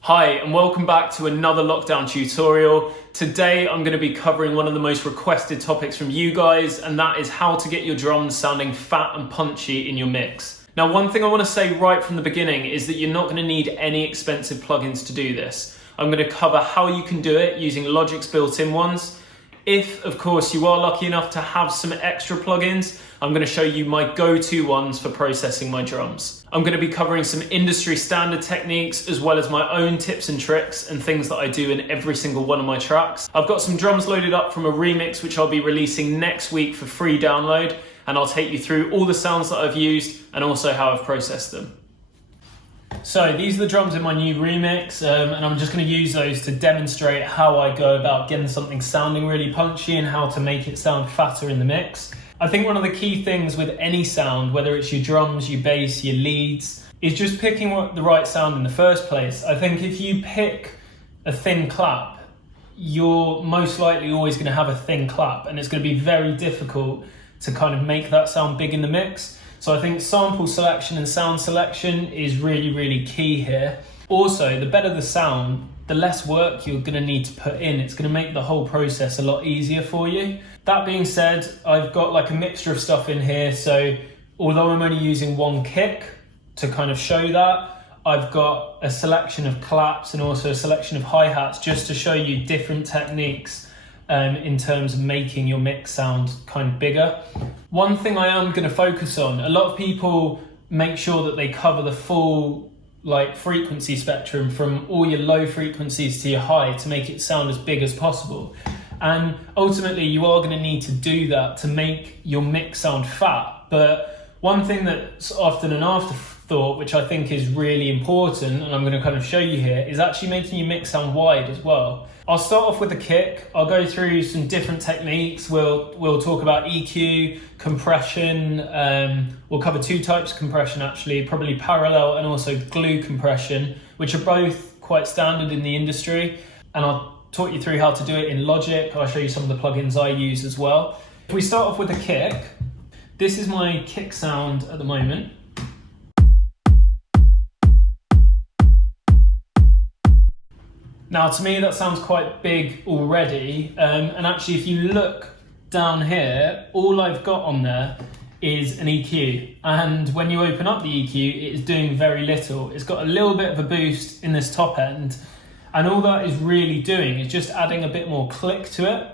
Hi and welcome back to another lockdown tutorial. Today I'm going to be covering one of the most requested topics from you guys, and that is how to get your drums sounding fat and punchy in your mix. Now, one thing I want to say right from the beginning is that you're not going to need any expensive plugins to do this. I'm going to cover how you can do it using Logic's built-in ones. If, of course, you are lucky enough to have some extra plugins, I'm going to show you my go-to ones for processing my drums. I'm going to be covering some industry standard techniques as well as my own tips and tricks and things that I do in every single one of my tracks. I've got some drums loaded up from a remix which I'll be releasing next week for free download, and I'll take you through all the sounds that I've used and also how I've processed them. So these are the drums in my new remix, and I'm just going to use those to demonstrate how I go about getting something sounding really punchy and how to make it sound fatter in the mix. I think one of the key things with any sound, whether it's your drums, your bass, your leads, is just picking the right sound in the first place. I think if you pick a thin clap, you're most likely always going to have a thin clap, and it's going to be very difficult to kind of make that sound big in the mix. So I think sample selection and sound selection is really, really key here. Also, the better the sound, the less work you're going to need to put in. It's going to make the whole process a lot easier for you. That being said, I've got like a mixture of stuff in here. So although I'm only using one kick to kind of show that, I've got a selection of claps and also a selection of hi-hats just to show you different techniques in terms of making your mix sound kind of bigger. One thing I am going to focus on, a lot of people make sure that they cover the full frequency spectrum from all your low frequencies to your high to make it sound as big as possible. And ultimately you are going to need to do that to make your mix sound fat. But one thing that's often an afterthought, which I think is really important, and I'm going to kind of show you here, is actually making your mix sound wide as well. I'll start off with the kick. I'll go through some different techniques. We'll talk about EQ, compression. We'll cover two types of compression actually, probably parallel and also glue compression, which are both quite standard in the industry. And I'll talk you through how to do it in Logic. I'll show you some of the plugins I use as well. If we start off with the kick, this is my kick sound at the moment. Now, to me, that sounds quite big already. And actually, if you look down here, all I've got on there is an EQ. And when you open up the EQ, it is doing very little. It's got a little bit of a boost in this top end. And all that is really doing is just adding a bit more click to it.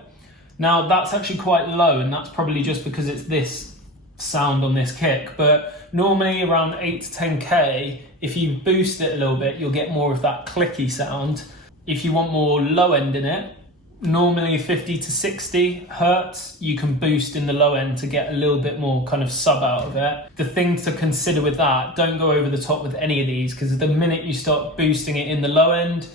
Now, that's actually quite low, and that's probably just because it's this sound on this kick. But normally around 8 to 10K, if you boost it a little bit, you'll get more of that clicky sound. If you want more low end in it, normally 50 to 60 hertz, you can boost in the low end to get a little bit more kind of sub out of it. The thing to consider with that, don't go over the top with any of these, because the minute you start boosting it in the low end,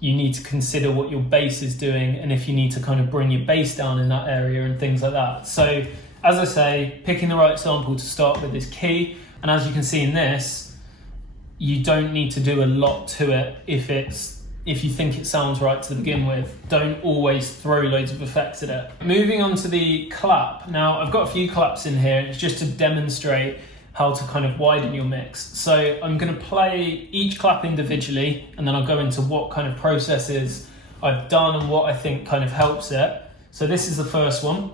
you need to consider what your bass is doing and if you need to kind of bring your bass down in that area and things like that. So as I say, picking the right sample to start with is key. And as you can see in this, you don't need to do a lot to it if you think it sounds right to begin with. Don't always throw loads of effects at it. Moving on to the clap. Now, I've got a few claps in here. It's just to demonstrate how to kind of widen your mix. So I'm going to play each clap individually, and then I'll go into what kind of processes I've done and what I think kind of helps it. So this is the first one.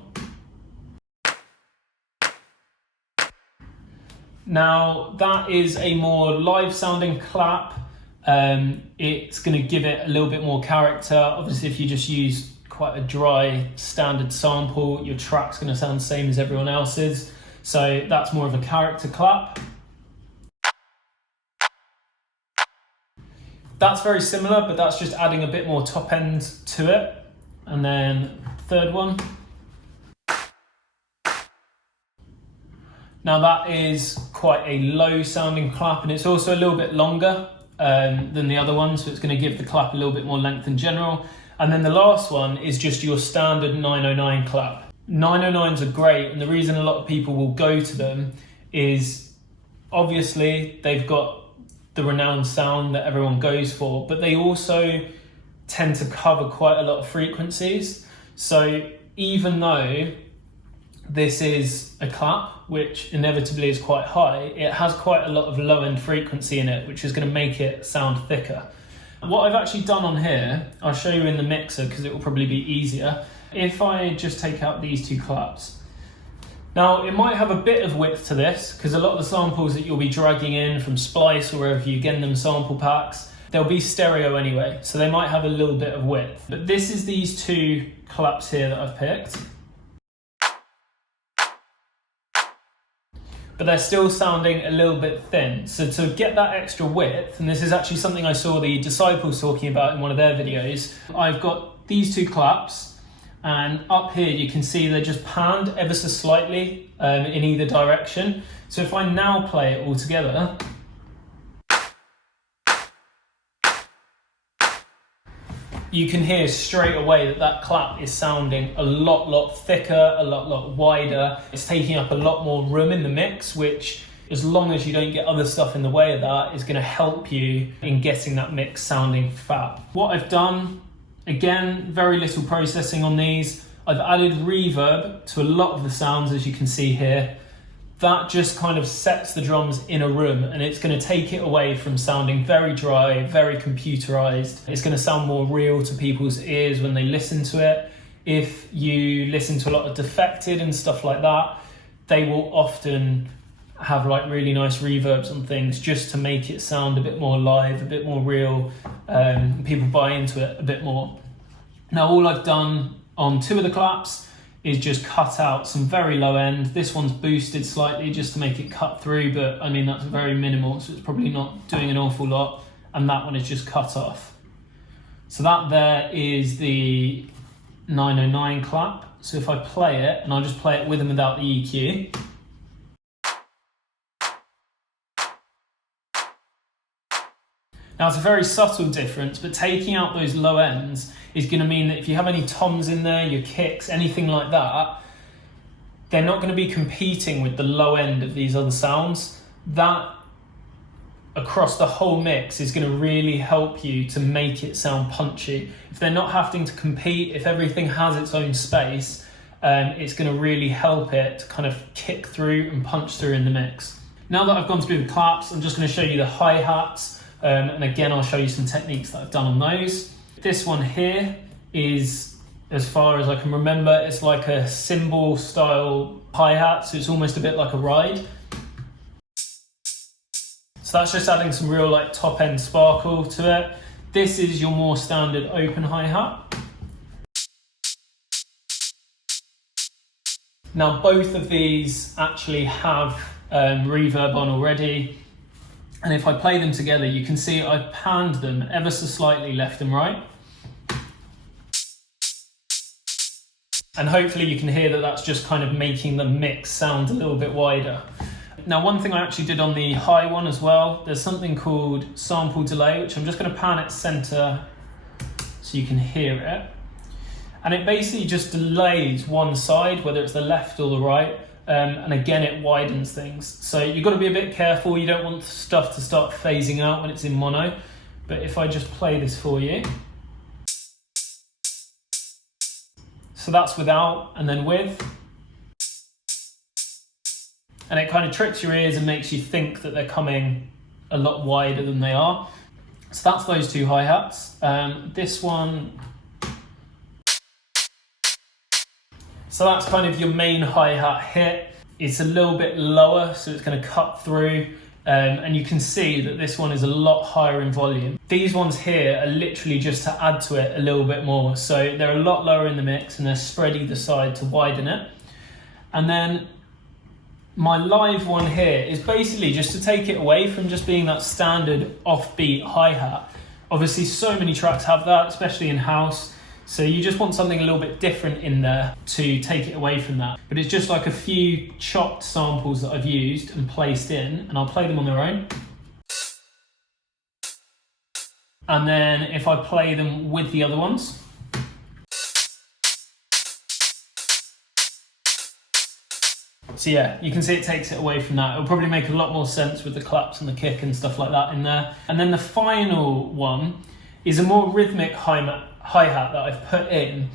Now, that is a more live sounding clap. It's going to give it a little bit more character. Obviously, if you just use quite a dry standard sample, your track's going to sound the same as everyone else's. So that's more of a character clap. That's very similar, but that's just adding a bit more top end to it. And then third one. Now that is quite a low sounding clap, and it's also a little bit longer than the other one, so it's going to give the clap a little bit more length in general. And then the last one is just your standard 909 clap. 909s are great, and the reason a lot of people will go to them is obviously they've got the renowned sound that everyone goes for, but they also tend to cover quite a lot of frequencies. So even though this is a clap, which inevitably is quite high, it has quite a lot of low end frequency in it, which is going to make it sound thicker. What I've actually done on here, I'll show you in the mixer because it will probably be easier. If I just take out these two claps. Now, it might have a bit of width to this because a lot of the samples that you'll be dragging in from Splice or wherever you get them sample packs, they'll be stereo anyway, so they might have a little bit of width. But this is these two claps here that I've picked. But they're still sounding a little bit thin. So to get that extra width, and this is actually something I saw the Disciples talking about in one of their videos, I've got these two claps, and up here you can see they're just panned ever so slightly in either direction. So if I now play it all together, you can hear straight away that that clap is sounding a lot thicker, a lot wider. It's taking up a lot more room in the mix, which, as long as you don't get other stuff in the way of that, is going to help you in getting that mix sounding fat. What I've done, again, very little processing on these. I've added reverb to a lot of the sounds, as you can see here. That just kind of sets the drums in a room, and it's going to take it away from sounding very dry, very computerized. It's going to sound more real to people's ears when they listen to it. If you listen to a lot of Defected and stuff like that, they will often have like really nice reverbs on things just to make it sound a bit more live, a bit more real. People buy into it a bit more. Now, all I've done on two of the claps is just cut out some very low end. This one's boosted slightly just to make it cut through, but I mean, that's very minimal, so it's probably not doing an awful lot. And that one is just cut off. So that there is the 909 clap. So if I play it, and I'll just play it with and without the EQ. Now, it's a very subtle difference, but taking out those low ends is going to mean that if you have any toms in there, your kicks, anything like that, they're not going to be competing with the low end of these other sounds. That, across the whole mix, is going to really help you to make it sound punchy. If they're not having to compete, if everything has its own space, it's going to really help it to kind of kick through and punch through in the mix. Now that I've gone through the claps, I'm just going to show you the hi-hats. And again, I'll show you some techniques that I've done on those. This one here is, as far as I can remember, it's like a cymbal style hi-hat, so it's almost a bit like a ride. So that's just adding some real like top end sparkle to it. This is your more standard open hi-hat. Now, both of these actually have reverb on already. And if I play them together, you can see I've panned them ever so slightly left and right. And hopefully you can hear that that's just kind of making the mix sound a little bit wider. Now, one thing I actually did on the high one as well, there's something called sample delay, which I'm just going to pan at center so you can hear it. And it basically just delays one side, whether it's the left or the right. And again, it widens things. So you've got to be a bit careful. You don't want stuff to start phasing out when it's in mono. But if I just play this for you. So that's without and then with. And it kind of tricks your ears and makes you think that they're coming a lot wider than they are. So that's those two hi-hats. This one. So that's kind of your main hi-hat hit. It's a little bit lower, so it's going to cut through. And you can see that this one is a lot higher in volume. These ones here are literally just to add to it a little bit more. So they're a lot lower in the mix and they're spread either side to widen it. And then my live one here is basically just to take it away from just being that standard offbeat hi-hat. Obviously, so many tracks have that, especially in house. So you just want something a little bit different in there to take it away from that. But it's just like a few chopped samples that I've used and placed in, and I'll play them on their own. And then if I play them with the other ones. So yeah, you can see it takes it away from that. It'll probably make a lot more sense with the claps and the kick and stuff like that in there. And then the final one is a more rhythmic hi-hat that I've put in.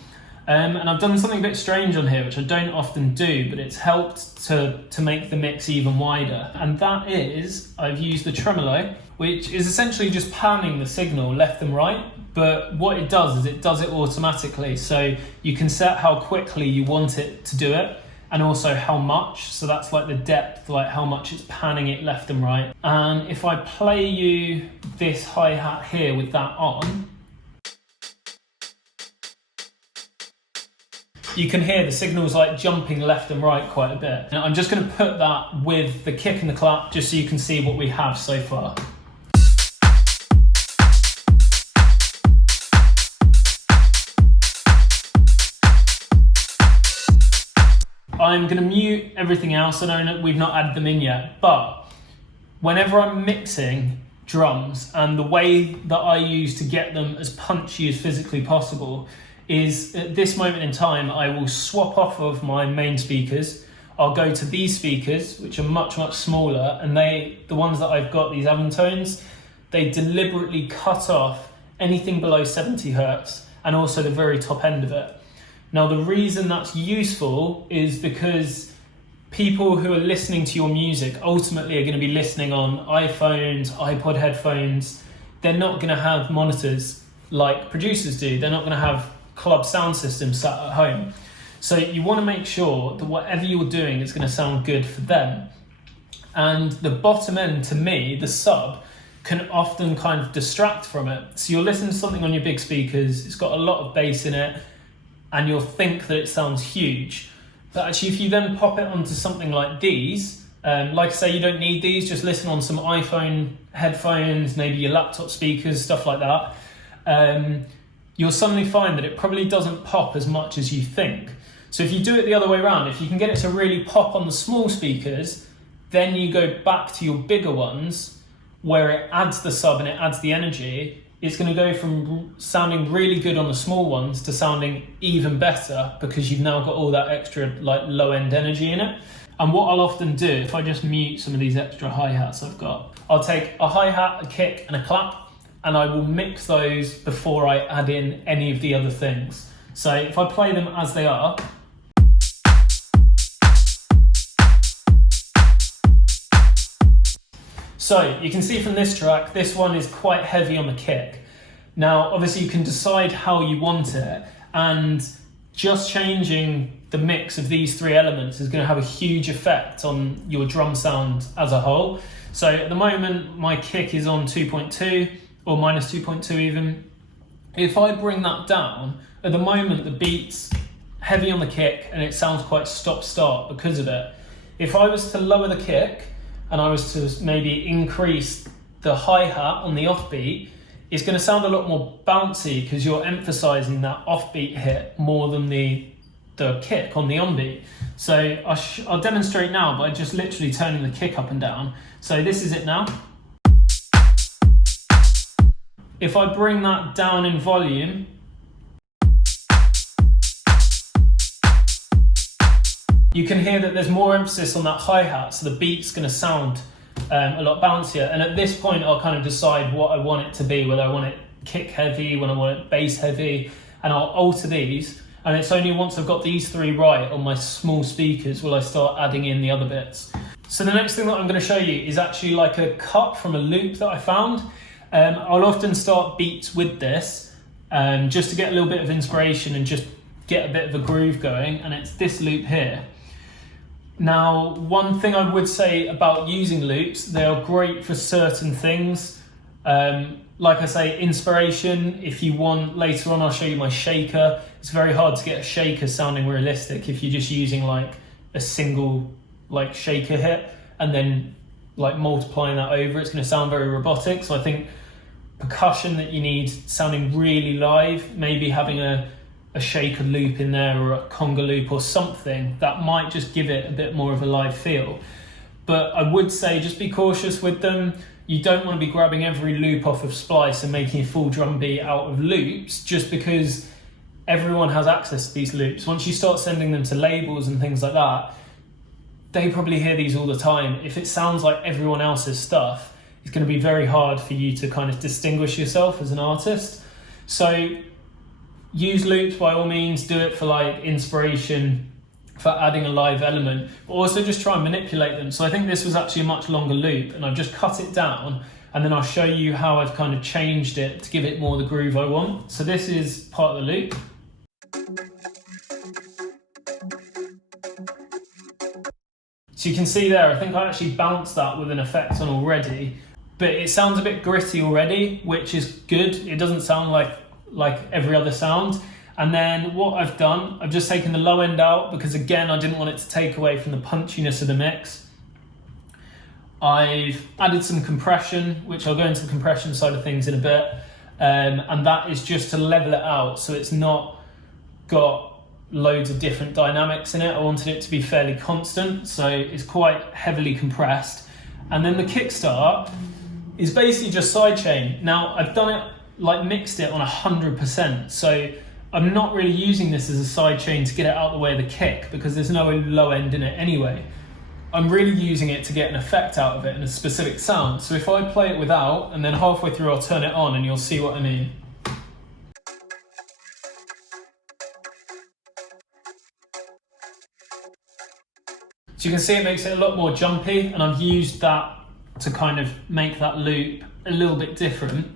And I've done something a bit strange on here, which I don't often do, but it's helped to make the mix even wider. And that is, I've used the Tremolo which is essentially just panning the signal left and right. But what it does is it does it automatically. So you can set how quickly you want it to do it, and also how much. So that's like the depth, like how much it's panning it left and right. And if I play you this hi-hat here with that on, you can hear the signals like jumping left and right quite a bit. And I'm just going to put that with the kick and the clap just so you can see what we have so far. I'm going to mute everything else. I know we've not added them in yet, but whenever I'm mixing drums, and the way that I use to get them as punchy as physically possible is at this moment in time, I will swap off of my main speakers. I'll go to these speakers, which are much, much smaller, and the ones that I've got, these Avantones, they deliberately cut off anything below 70 Hertz and also the very top end of it. Now, the reason that's useful is because people who are listening to your music ultimately are going to be listening on iPhones, iPod headphones. They're not going to have monitors like producers do. They're not going to have club sound systems sat at home. So you want to make sure that whatever you're doing is going to sound good for them. And the bottom end, to me, the sub, can often kind of distract from it. So you'll listen to something on your big speakers, it's got a lot of bass in it, and you'll think that it sounds huge. But actually, if you then pop it onto something like these, like I say, you don't need these, just listen on some iPhone headphones, maybe your laptop speakers, stuff like that, you'll suddenly find that it probably doesn't pop as much as you think. So if you do it the other way around, if you can get it to really pop on the small speakers, then you go back to your bigger ones where it adds the sub and it adds the energy. It's going to go from sounding really good on the small ones to sounding even better because you've now got all that extra like low end energy in it. And what I'll often do, if I just mute some of these extra hi-hats I've got, I'll take a hi-hat, a kick and a clap, and I will mix those before I add in any of the other things. So if I play them as they are, so you can see from this track, this one is quite heavy on the kick. Now, obviously you can decide how you want it, and just changing the mix of these three elements is going to have a huge effect on your drum sound as a whole. So at the moment, my kick is on 2.2 or minus 2.2 even. If I bring that down, at the moment the beat's heavy on the kick and it sounds quite stop-start because of it. If I was to lower the kick, and I was to maybe increase the hi-hat on the offbeat, it's going to sound a lot more bouncy because you're emphasizing that offbeat hit more than the kick on the onbeat. So I'll demonstrate now by just literally turning the kick up and down. So this is it now. If I bring that down in volume, you can hear that there's more emphasis on that hi-hat, so the beat's going to sound a lot bouncier. And at this point, I'll kind of decide what I want it to be, whether I want it kick heavy, when I want it bass heavy, and I'll alter these. And it's only once I've got these three right on my small speakers will I start adding in the other bits. So the next thing that I'm going to show you is actually like a cut from a loop that I found. I'll often start beats with this just to get a little bit of inspiration and just get a bit of a groove going, and it's this loop here. Now, one thing I would say about using loops, they are great for certain things. Like I say, inspiration, if you want, later on I'll show you my shaker. It's very hard to get a shaker sounding realistic if you're just using like a single like shaker hit and then like multiplying that over, it's going to sound very robotic. So I think percussion that you need sounding really live, maybe having a shaker loop in there or a conga loop or something that might just give it a bit more of a live feel. But I would say just be cautious with them. You don't want to be grabbing every loop off of Splice and making a full drum beat out of loops just because everyone has access to these loops. Once you start sending them to labels and things like that, they probably hear these all the time. If it sounds like everyone else's stuff, it's going to be very hard for you to kind of distinguish yourself as an artist. So use loops by all means, do it for like inspiration, for adding a live element, but also just try and manipulate them. So I think this was actually a much longer loop and I've just cut it down and then I'll show you how I've kind of changed it to give it more the groove I want. So this is part of the loop. So you can see there, I think I actually bounced that with an effect on already, but it sounds a bit gritty already, which is good. It doesn't sound like every other sound. And then what I've done, I've just taken the low end out because again, I didn't want it to take away from the punchiness of the mix. I've added some compression, which I'll go into the compression side of things in a bit. And that is just to level it out so it's not got loads of different dynamics in it. I wanted it to be fairly constant, so it's quite heavily compressed. And then the kickstart is basically just sidechain. Now I've done it, like mixed it on 100%, so I'm not really using this as a sidechain to get it out of the way of the kick because there's no low end in it anyway. I'm really using it to get an effect out of it and a specific sound. So if I play it without, and then halfway through I'll turn it on and you'll see what I mean. So you can see it makes it a lot more jumpy, and I've used that to kind of make that loop a little bit different.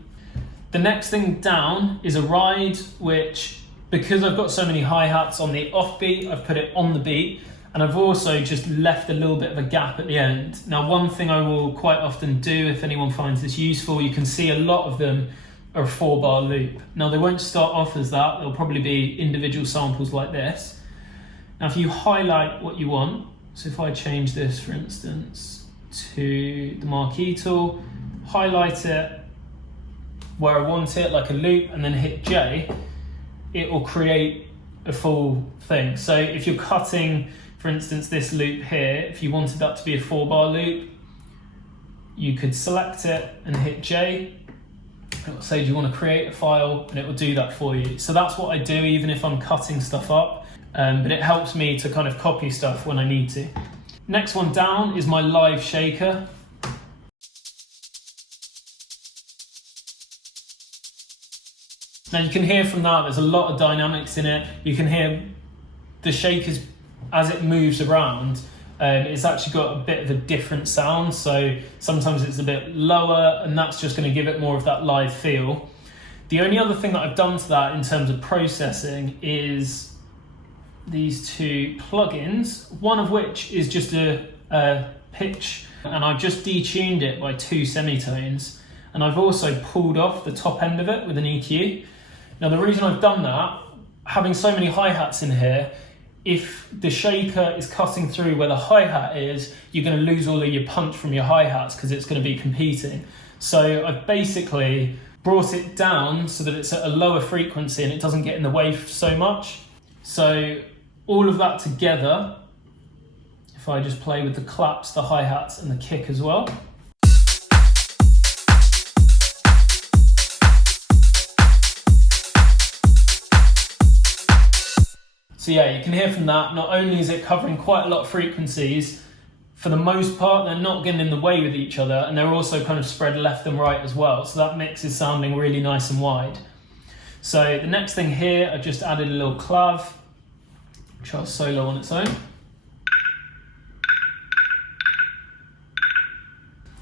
The next thing down is a ride, which, because I've got so many hi-hats on the offbeat, I've put it on the beat, and I've also just left a little bit of a gap at the end. Now, one thing I will quite often do, if anyone finds this useful, you can see a lot of them are a 4-bar loop. Now, they won't start off as that, they'll probably be individual samples like this. Now, if you highlight what you want, so if I change this, for instance, to the marquee tool, highlight it where I want it, like a loop, and then hit J, it will create a full thing. So if you're cutting, for instance, this loop here, if you wanted that to be a 4-bar loop, you could select it and hit J. It will say, do you want to create a file? And it will do that for you. So that's what I do, even if I'm cutting stuff up. But it helps me to kind of copy stuff when I need to. Next one down is my live shaker. Now you can hear from that, there's a lot of dynamics in it. You can hear the shakers as it moves around. It's actually got a bit of a different sound. So sometimes it's a bit lower, and that's just going to give it more of that live feel. The only other thing that I've done to that in terms of processing is these two plugins, one of which is just a pitch, and I've just detuned it by 2 semitones, and I've also pulled off the top end of it with an EQ. Now the reason I've done that, having so many hi-hats in here, if the shaker is cutting through where the hi-hat is, you're going to lose all of your punch from your hi-hats because it's going to be competing. So I've basically brought it down so that it's at a lower frequency and it doesn't get in the way so much. So all of that together, if I just play with the claps, the hi-hats and the kick as well. So yeah, you can hear from that, not only is it covering quite a lot of frequencies, for the most part, they're not getting in the way with each other, and they're also kind of spread left and right as well. So that mix is sounding really nice and wide. So the next thing here, I've just added a little clav, which I'll solo on its own.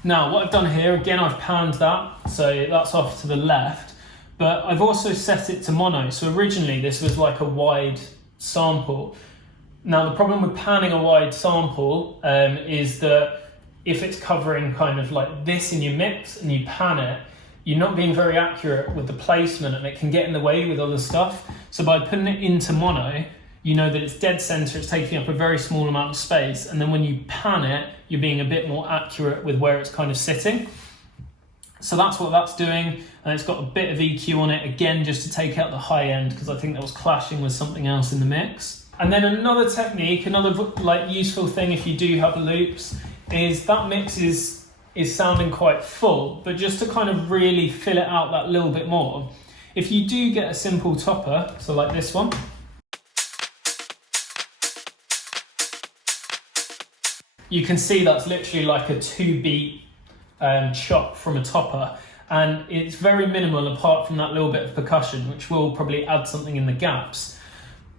Now, what I've done here, again, I've panned that, so that's off to the left, but I've also set it to mono. So originally this was like a wide sample. Now, the problem with panning a wide sample is that if it's covering kind of like this in your mix and you pan it, you're not being very accurate with the placement and it can get in the way with other stuff. So by putting it into mono, you know that it's dead center, it's taking up a very small amount of space, and then when you pan it, you're being a bit more accurate with where it's kind of sitting. So that's what that's doing, and it's got a bit of EQ on it, again, just to take out the high end, because I think that was clashing with something else in the mix. And then another technique, another like useful thing if you do have the loops, is that mix is sounding quite full, but just to kind of really fill it out that little bit more, if you do get a simple topper, so like this one, you can see that's literally like a 2-beat chop from a topper, and it's very minimal apart from that little bit of percussion, which will probably add something in the gaps.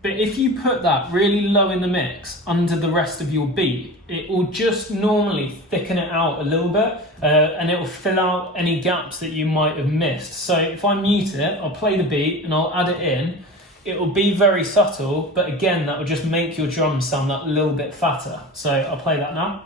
But if you put that really low in the mix under the rest of your beat, it will just normally thicken it out a little bit and it will fill out any gaps that you might have missed. So if I mute it, I'll play the beat and I'll add it in. It will be very subtle, but again, that will just make your drums sound that little bit fatter. So I'll play that now.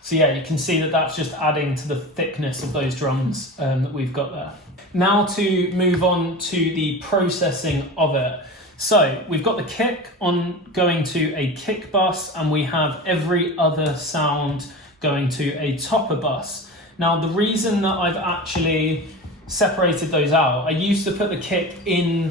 So yeah, you can see that that's just adding to the thickness of those drums that we've got there. Now to move on to the processing of it. So we've got the kick on going to a kick bus, and we have every other sound going to a topper bus. Now the reason that I've actually separated those out, I used to put the kick in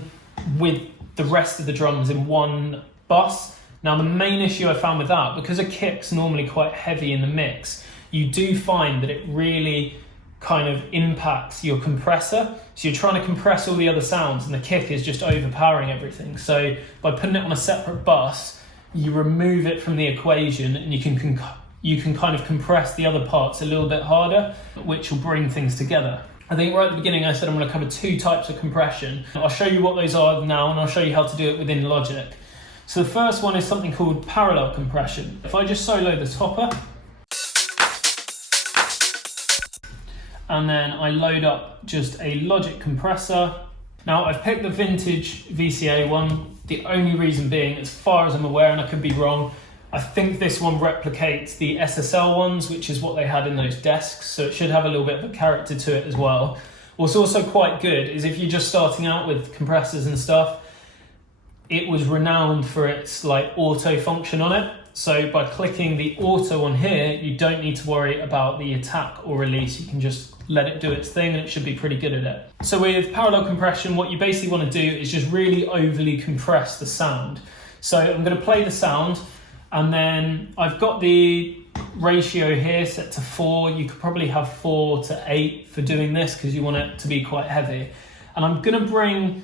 with the rest of the drums in one bus. Now the main issue I found with that, because a kick's normally quite heavy in the mix, you do find that it really kind of impacts your compressor. So you're trying to compress all the other sounds and the kick is just overpowering everything. So by putting it on a separate bus, you remove it from the equation and you can kind of compress the other parts a little bit harder, which will bring things together. I think right at the beginning I said I'm going to cover two types of compression. I'll show you what those are now and I'll show you how to do it within Logic. So the first one is something called parallel compression. If I just solo the topper, and then I load up just a Logic compressor. Now I've picked the vintage VCA one, the only reason being, as far as I'm aware, and I could be wrong, I think this one replicates the SSL ones, which is what they had in those desks, so it should have a little bit of a character to it as well. What's also quite good is if you're just starting out with compressors and stuff, it was renowned for its like auto function on it. So by clicking the auto on here, you don't need to worry about the attack or release. You can just let it do its thing and it should be pretty good at it. So with parallel compression, what you basically want to do is just really overly compress the sound. So I'm going to play the sound and then I've got the ratio here set to 4. You could probably have 4 to 8 for doing this because you want it to be quite heavy. And I'm going to bring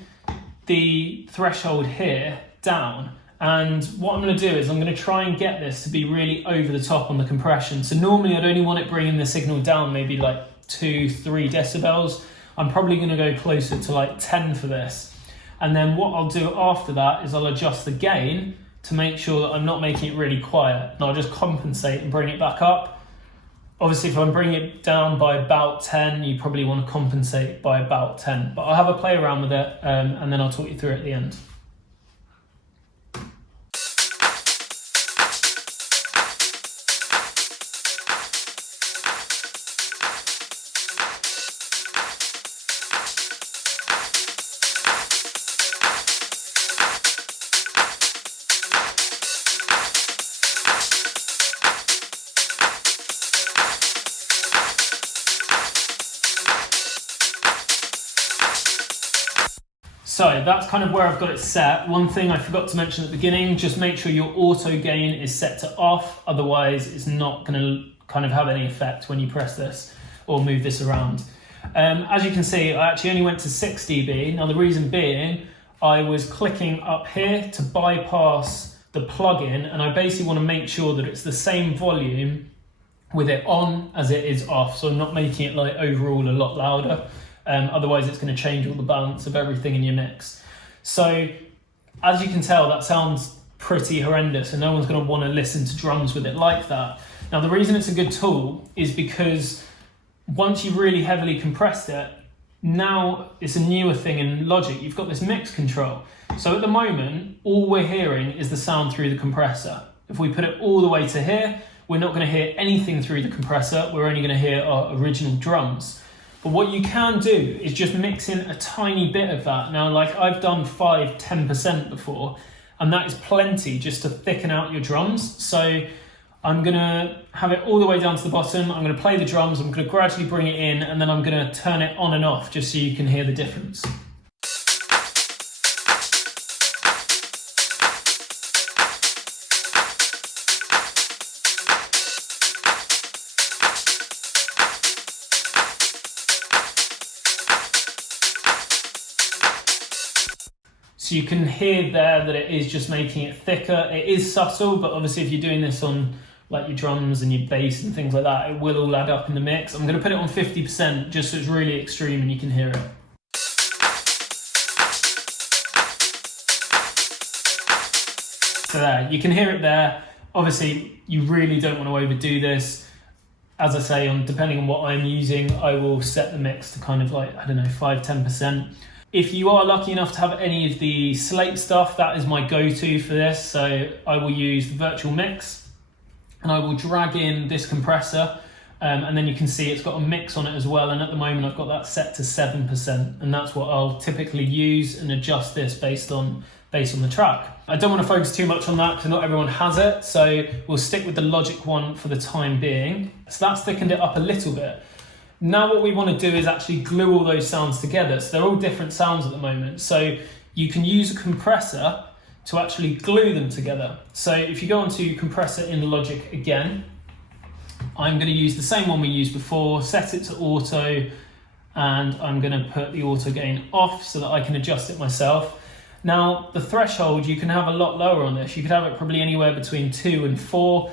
the threshold here down, and what I'm going to do is I'm going to try and get this to be really over the top on the compression. So normally I'd only want it bringing the signal down maybe like 2-3 decibels. I'm probably going to go closer to like 10 for this, and then what I'll do after that is I'll adjust the gain to make sure that I'm not making it really quiet, and I'll just compensate and bring it back up. Obviously, if I'm bringing it down by about 10, you probably want to compensate by about 10. But I'll have a play around with it and then I'll talk you through it at the end. So that's kind of where I've got it set. One thing I forgot to mention at the beginning, just make sure your auto gain is set to off, otherwise it's not going to kind of have any effect when you press this or move this around. As you can see, I actually only went to 6 dB. Now the reason being, I was clicking up here to bypass the plugin, and I basically want to make sure that it's the same volume with it on as it is off, so I'm not making it like overall a lot louder. Otherwise it's going to change all the balance of everything in your mix. So as you can tell, that sounds pretty horrendous and no one's going to want to listen to drums with it like that. Now the reason it's a good tool is because once you've really heavily compressed it, now it's a newer thing in Logic. You've got this mix control. So at the moment, all we're hearing is the sound through the compressor. If we put it all the way to here, we're not going to hear anything through the compressor. We're only going to hear our original drums. But what you can do is just mix in a tiny bit of that. Now, like I've done 5-10% before, and that is plenty just to thicken out your drums. So I'm gonna have it all the way down to the bottom. I'm gonna play the drums, I'm gonna gradually bring it in, and then I'm gonna turn it on and off just so you can hear the difference. So you can hear there that it is just making it thicker. It is subtle, but obviously if you're doing this on like your drums and your bass and things like that, it will all add up in the mix. I'm going to put it on 50% just so it's really extreme and you can hear it. So there, you can hear it there. Obviously, you really don't want to overdo this. As I say, depending on what I'm using, I will set the mix to kind of like, I don't know, 5-10%. If you are lucky enough to have any of the slate stuff, that is my go-to for this. So I will use the virtual mix and I will drag in this compressor and then you can see it's got a mix on it as well. And at the moment I've got that set to 7% and that's what I'll typically use and adjust this based on the track. I don't want to focus too much on that because not everyone has it. So we'll stick with the Logic one for the time being. So that's thickened it up a little bit. Now what we want to do is actually glue all those sounds together. So they're all different sounds at the moment. So you can use a compressor to actually glue them together. So if you go onto compressor in Logic again, I'm going to use the same one we used before, set it to auto, and I'm going to put the auto gain off so that I can adjust it myself. Now the threshold you can have a lot lower on this. You could have it probably anywhere between 2 and 4.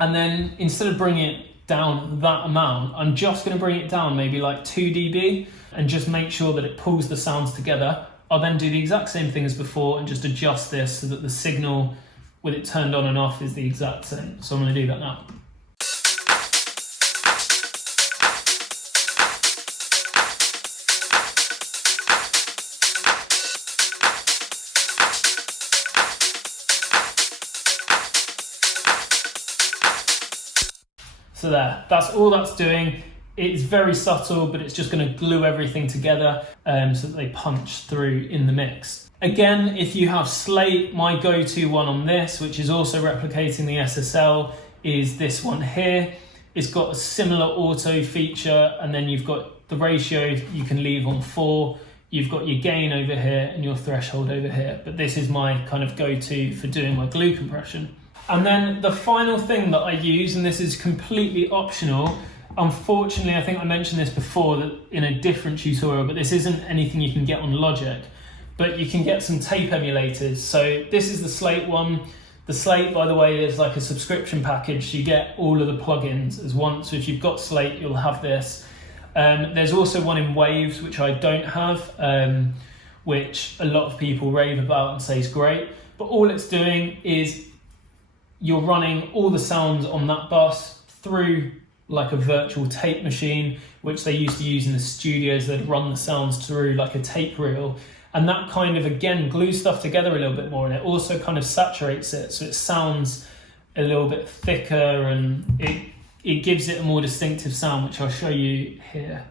And then instead of bringing it down that amount, I'm just going to bring it down maybe like 2 dB and just make sure that it pulls the sounds together. I'll then do the exact same thing as before and just adjust this so that the signal with it turned on and off is the exact same. So I'm going to do that now. So there, that's all that's doing. It's very subtle, but it's just going to glue everything together so that they punch through in the mix. Again, if you have slate, my go-to one on this, which is also replicating the SSL, is this one here. It's got a similar auto feature, and then you've got the ratio you can leave on 4. You've got your gain over here and your threshold over here. But this is my kind of go-to for doing my glue compression. And then the final thing that I use, and this is completely optional, unfortunately I think I mentioned this before that in a different tutorial, but this isn't anything you can get on Logic, but you can get some tape emulators. So this is the Slate one. The Slate, by the way, is like a subscription package, so you get all of the plugins as one. So if you've got Slate, you'll have this. There's also one in Waves, which I don't have, which a lot of people rave about and say is great, but all it's doing is you're running all the sounds on that bus through like a virtual tape machine, which they used to use in the studios. They'd run the sounds through like a tape reel. And that kind of, again, glues stuff together a little bit more. And it also kind of saturates it. So it sounds a little bit thicker and it gives it a more distinctive sound, which I'll show you here.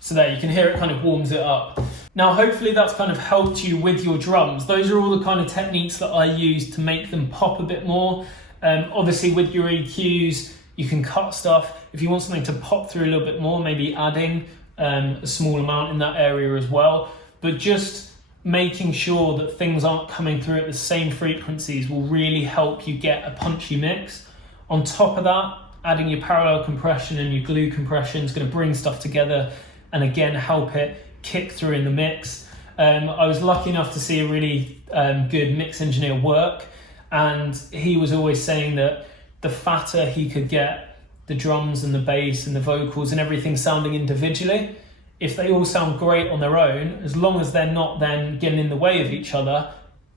So there, you can hear it kind of warms it up. Now, hopefully that's kind of helped you with your drums. Those are all the kind of techniques that I use to make them pop a bit more. Obviously with your EQs, you can cut stuff. If you want something to pop through a little bit more, maybe adding a small amount in that area as well. But just making sure that things aren't coming through at the same frequencies will really help you get a punchy mix. On top of that, adding your parallel compression and your glue compression is going to bring stuff together and again help it kick through in the mix. I was lucky enough to see a really good mix engineer work, and he was always saying that the fatter he could get the drums and the bass and the vocals and everything sounding individually, if they all sound great on their own, as long as they're not then getting in the way of each other,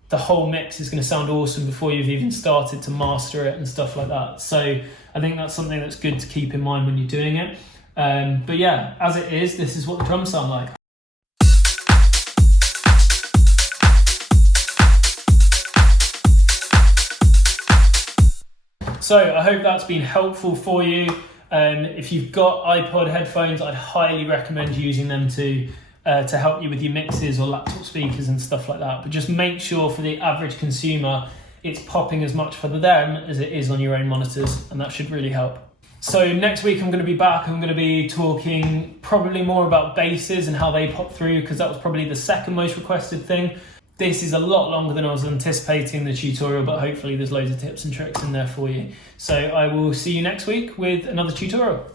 the whole mix is going to sound awesome before you've even started to master it and stuff like that. So I think that's something that's good to keep in mind when you're doing it. But yeah, as it is, this is what the drums sound like. So I hope that's been helpful for you. If you've got iPod headphones, I'd highly recommend using them to help you with your mixes or laptop speakers and stuff like that. But just make sure for the average consumer, it's popping as much for them as it is on your own monitors, and that should really help. So next week I'm going to be back. I'm going to be talking probably more about basses and how they pop through, because that was probably the second most requested thing. This is a lot longer than I was anticipating the tutorial, but hopefully there's loads of tips and tricks in there for you. So I will see you next week with another tutorial.